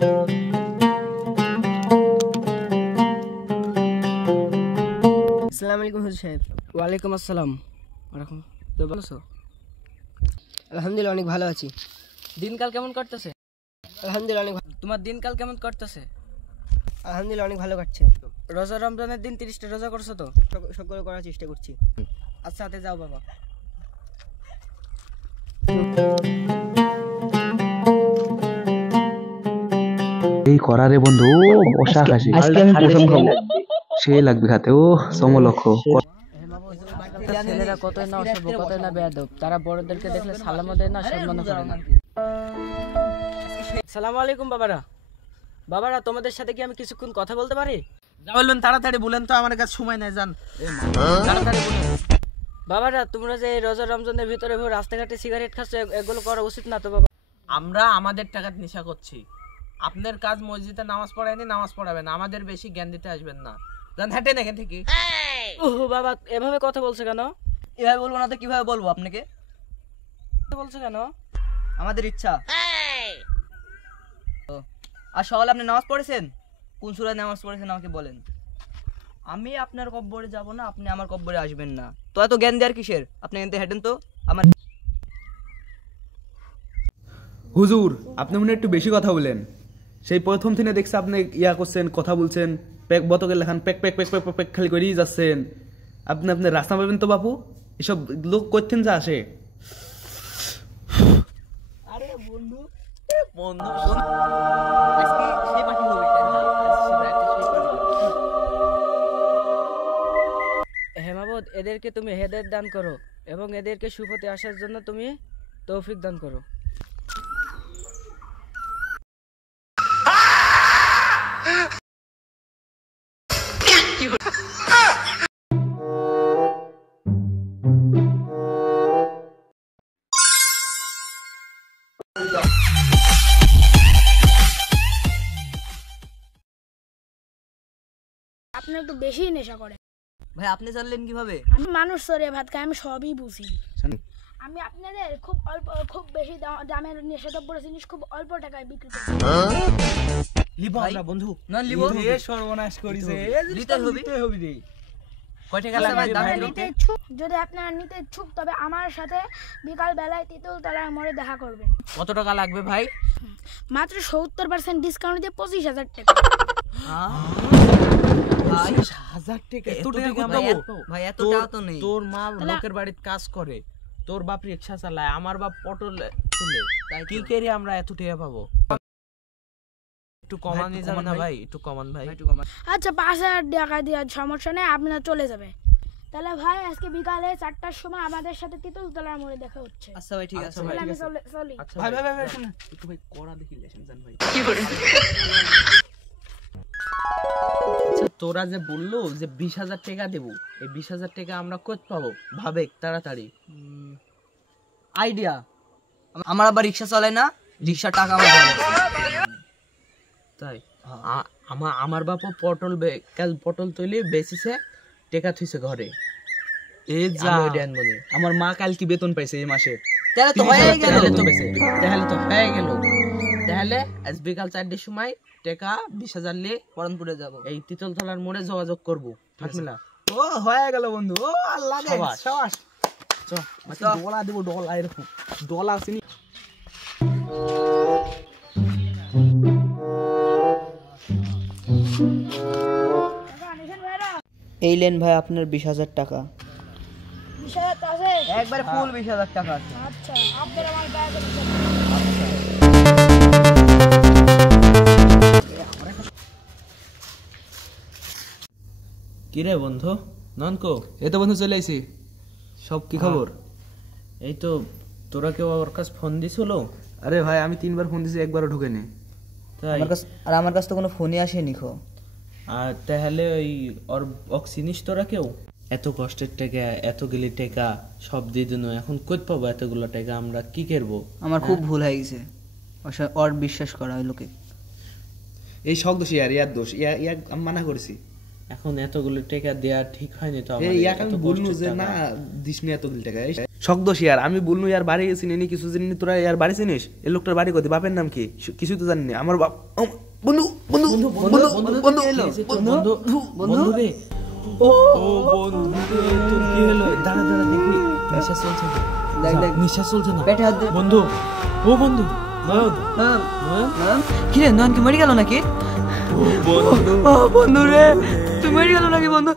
আসসালামু আলাইকুম হুজুর সাহেব। ওয়ালাইকুম আসসালাম। তো ভালো আছো? আলহামদুলিল্লাহ অনেক ভালো আছি। দিনকাল কেমন কাটতেছে? আলহামদুলিল্লাহ অনেক তোমার দিনকাল কেমন কাটতেছে? আলহামদুলিল্লাহ অনেক ভালো কাটছে। রোজা রমজানের দিন 30টা রোজা করছো তো? সকল করার চেষ্টা করছি। আচ্ছা হাতে যাও বাবা। এই করারে বন্ধু বসা খাসি সে লাগবে খাতে ও সমলক্ষ ছেলেরা কতই না অসভ্য, কতই না বেয়াদব, তারা বড়দেরকে দেখলে সালামও দেয় না, সম্মানও করে না। আসসালামু আলাইকুম বাবারা। বাবারা, তোমাদের সাথে কি আমি কিছুক্ষণ কথা বলতে পারি? যা বলবেন তাড়াতাড়ি বলেন তো, আমার কাছে সময় নেই, যান তাড়াতাড়ি বলুন। বাবারা, তোমরা যে এই রোজা রমজানের ভিতরে রাস্তাঘাটে সিগারেট খাচ্ছ, এগুলো করা উচিত না তো বাবা। আমরা আমাদের টাকার নেশা করছি। আপনার কাজ মসজিদে নামাজ পড়ায়নি, নামাজ পড়াবেন, আমাদের বেশি জ্ঞান দিতে আসবেন না। যান হেঁটে এখান থেকে। ওহ বাবা, এভাবে কথা বলছো কেন? এভাবে বলবো না তো কিভাবে বলবো আপনাকে? বলছো কেন? আমাদের ইচ্ছা। আর সকালে আপনি নামাজ পড়েছেন? কোন সূরায় নামাজ পড়েছেন আমাকে বলেন। আমি আপনার কব্বরে যাব না, আপনি আমার কব্বরে আসবেন না। তো এত জ্ঞান দেওয়ার কিসের? আপনি এখান থেকে হেঁটেন তো। আমার হুজুর, আপনি মনে একটু বেশি কথা বলেন। সেই প্রথম দিনে দেখছি আপনি ইয়া করছেন, কথা বলছেন, প্যাক বোতকের লেখান প্যাক প্যাক প্যাক প্যাক প্যাক খালি করেই যাচ্ছেন। আপনি আপনার রাস্তা পাবেন তো বাপু? এসব লোক করতেন যা আসে। আরে বন্ধু বন্ধু আজকে সেই পার্টি হবে, হে মাবুদ, এদেরকে তুমি হেদায়েত দান করো এবং এদেরকে সুপথে আসার জন্য তুমি তৌফিক দান করো। আপনি একটু বেশি নেশা করেন ভাই। আপনি জানলেন কিভাবে? আমি মানুষ সরে ভাত খাই, আমি সবই বুঝি। আমি আপনাদের খুব বেশি দামের নেশাদ্রব্য জিনিস খুব অল্প টাকায় বিক্রি করি। লিবো আমরা বন্ধু, না লিবো, এ সর্বনাশ করিছে, নিতে হবে রে। কয় টাকা লাগবে ভাই? নিতে ইচ্ছুক, যদি আপনারা নিতে ইচ্ছুক তবে আমার সাথে বিকাল বেলায় তিতুল তলার মোড়ে দেখা করবেন। কত টাকা লাগবে ভাই? মাত্র 70% ডিসকাউন্ট দিয়ে 25,000 টাকা। ভাই 1000 টাকা? এত টাকা ভাই এত টাকা তো নেই। তোর মা লোকের বাড়িতে কাজ করে, তোর বাপ রিক্সা চালায়, আমার বাপ পটল তুলে, কি করে আমরা এত টাকা পাবো? একটু কমানি যাবে না ভাই? একটু কমান ভাই। আচ্ছা 5,000 টাকা দেওয়ার সমস্যা নেই, আপনারা চলে যাবে। তাহলে ভাই আজকে বিকালে 4টার সময় আমাদের সাথে তিতুল তলার মোড়ে দেখা হচ্ছে। আচ্ছা ভাই ঠিক আছে। তাহলে আমি চলি। আচ্ছা ভাই ভাই ভাই শুনুন একটু, ভাই কড়া দেখি লেছেন জান ভাই। আচ্ছা, তোরা যে বললো যে 20,000 টাকা দেবো, এই 20,000 টাকা আমরা কোথা পাবো? ভাবে তাড়াতাড়ি। আইডিয়া, আমার আবার রিক্সা চালায় না, রিক্সা টাকা আমার ভালো। তাই আমার বাপও পটল কাল পটল তৈলি বেচিছে, টাকা থুইছে ঘরে। এই যা, আমি ওইটা আনবো নি। আমার মা কাল কি বেতন পাইছে এই মাসে। তাহলে তো হয়ে গেল। তাহলে তো হয়ে গেল। তাহলে আজ বিকাল 4টার সময় টাকা 20,000 নিয়ে পরনপুরে যাব। এই তিতলতলার মোড়ে যোগাযোগ করবো, থাকবে না? ও হয়ে গেল বন্ধু, ও আল্লাহ রে, সাবাস। সাবাস। চ মাকে ডলা দেব, ডলা এরকম ডলা আছে নি। এই লেন ভাই আপনার 20,000 টাকা। 20,000 আছে? একবারে ফুল 20,000 টাকা আছে। আচ্ছা, আপনারা আমার ব্যাগে কিরে বন্ধু ননকো? এই তো বন্ধু চলে আইছি। সব কি খবর? এই তো, তোরা কেউ ওর কাছে ফোন দিছিল? আরে ভাই আমি 3বার ফোন দিছি, একবারও ঢোকেনি। তাই? আমার কাছে তো কোনো ফোনই আসেনি খো। আর তাহলে ওই ওর চিনিস তোরা কেউ? এত কষ্টের টাকা, এত গেলি টাকা সব দিয়ে দিন, এখন কই পাবো এতগুলো টাকা? আমরা কি করবো? আমার খুব ভুল হয়ে গেছে, ওর বিশ্বাস করা ওই লোকে। এই শখ দোষ, ইয়ার দোষ, ইয়া আমি মানা করেছি। এখন এতগুলো টাকা দেওয়া ঠিক হয়নি তো আমার এই ইয়াকে আমি এত বলনু কষ্টের যে টাকা। না দিস নি এতগুলো টাকা শব্দ শেয়ার আমি বলনু ইয়ার বাড়ি গেছি নি কিছু জানি তোরা ইয়ার বাড়ি চিনিস এই লোকটার বাড়ি কোথায় বাপের নাম কি কিছু তো জানি না আমার বাপ বন্ধু বন্ধু বন্ধু বন্ধু বন্ধু বন্ধু রে ও বন্ধু রে তোর কি হলো দাঁড়া দাঁড়া দেখি নিঃশ্বাস চলছে না দেখ, দেখ। নিঃশ্বাস চলছে না পেটে হাত দে। বন্ধু ও বন্ধু নয়ন নয়ন কি রে নয়ন কি মরে গেল নাকি? বন্ধু ও বন্ধু রে, তুই মরে গেল নাকি বন্ধু?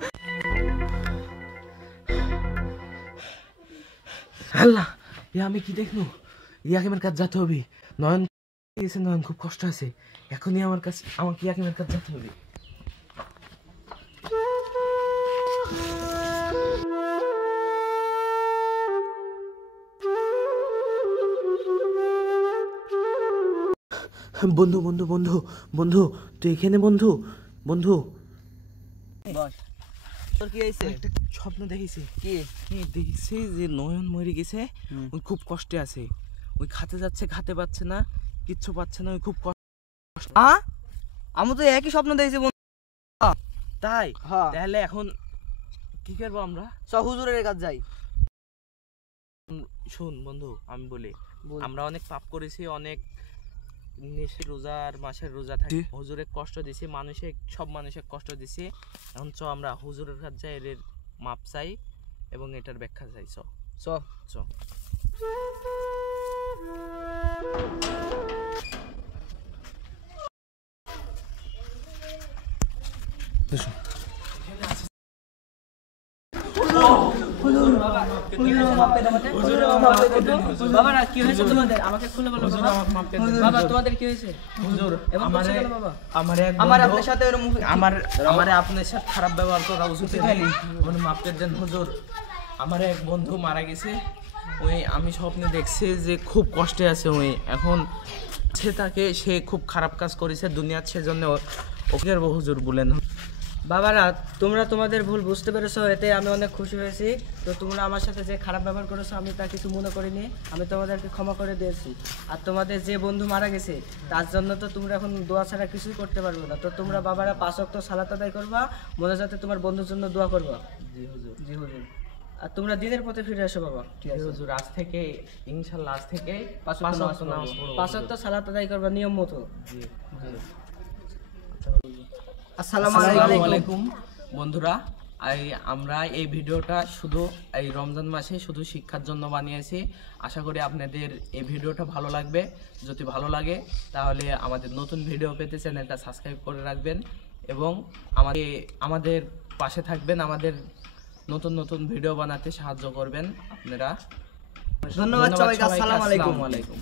আল্লাহ আমি কি দেখনু ইয়াকিমের কাছে যেতে হবে নয়ন গেছে নয়ন খুব কষ্ট আছে এখনই আমার কাছে আমাকে ইয়াকিমের কাছে যেতে হবে বন্ধু বন্ধু বন্ধু বন্ধু তুই এখানে বন্ধু বন্ধু বস, তোর কি হয়েছে? একটা স্বপ্ন দেখেছি কি? দেখছি যে নয়ন মরে গেছে হুম। ওই খুব কষ্টে আছে ওই খাতে যাচ্ছে খাতে পাচ্ছে না কিচ্ছু পাচ্ছে না ওই খুব কষ্ট আমি তো একই স্বপ্ন দেখছি বন্ধু। তাই হ্যাঁ, তাহলে এখন কি করবো আমরা চ হুজুরের কাছে যাই। শোন বন্ধু আমি বলি বল। আমরা অনেক পাপ করেছি অনেক নিশি রোজার মাসের রোজা থাকি হুজুরে কষ্ট দিছি মানুষে সব মানুষের কষ্ট দিছি এখন চ আমরা হুজুরের কাছে যাই এর মাপ চাই এবং এটার ব্যাখ্যা চাই চ চ চ বাবারা কি হয়েছে তোমাদের আমাকে খুলে বলো বাবা। বাবা তোমাদের কি হয়েছে? এবং করছো কেন বাবা? আমার আপনার সাথে এরকম আমার আপনার সাথে খারাপ ব্যবহার করা উচিত হয়নি মানে মাফ করে দেন হুজুর আমার এক বন্ধু মারা গেছে ওই আমি স্বপ্নে দেখছি যে খুব কষ্টে আছে ওই এখন সে তাকে সে খুব খারাপ কাজ করেছে দুনিয়ার সেজন্য ওকে আর হুজুর বলেন বাবারা তোমরা তোমাদের ভুল বুঝতে পেরেছো এতে আমি অনেক খুশি হয়েছি তো তোমরা আমার সাথে যে খারাপ ব্যবহার করেছো আমি তা কিছু মনে করিনি আমি তোমাদেরকে ক্ষমা করে দিয়েছি আর তোমাদের যে বন্ধু মারা গেছে তার জন্য তো তোমরা এখন দোয়া ছাড়া কিছুই করতে পারবে না তো তোমরা বাবারা 5 ওয়াক্ত সালাত আদায় করবা মনে যাতে তোমার বন্ধুর জন্য দোয়া করবা জি হুজুর জি হুজুর আর তোমরা দিনের পথে ফিরে এসো বাবা ঠিক জি আছে হুজুর আজ থেকে ইনশাআল্লাহ আজ থেকে 5 5 ওয়াক্ত ওয়াক্ত নামাজ পড়ব 5 ওয়াক্ত সালাত আদায় করবা নিয়ম মতো জি আসসালামু আসসালামু আলাইকুম। আলাইকুম বন্ধুরা আমরা এই ভিডিওটা শুধু এই রমজান মাসে শুধু শিক্ষার জন্য বানিয়েছি আশা করি আপনাদের এই ভিডিওটা ভালো লাগবে যদি ভালো লাগে তাহলে আমাদের নতুন ভিডিও পেতে চ্যানেলটা সাবস্ক্রাইব করে রাখবেন এবং আমাদের পাশে থাকবেন আমাদের নতুন নতুন ভিডিও বানাতে সাহায্য করবেন আপনারা ধন্যবাদ সবাইকে। আসসালামু আলাইকুম। আসসালামু আলাইকুম।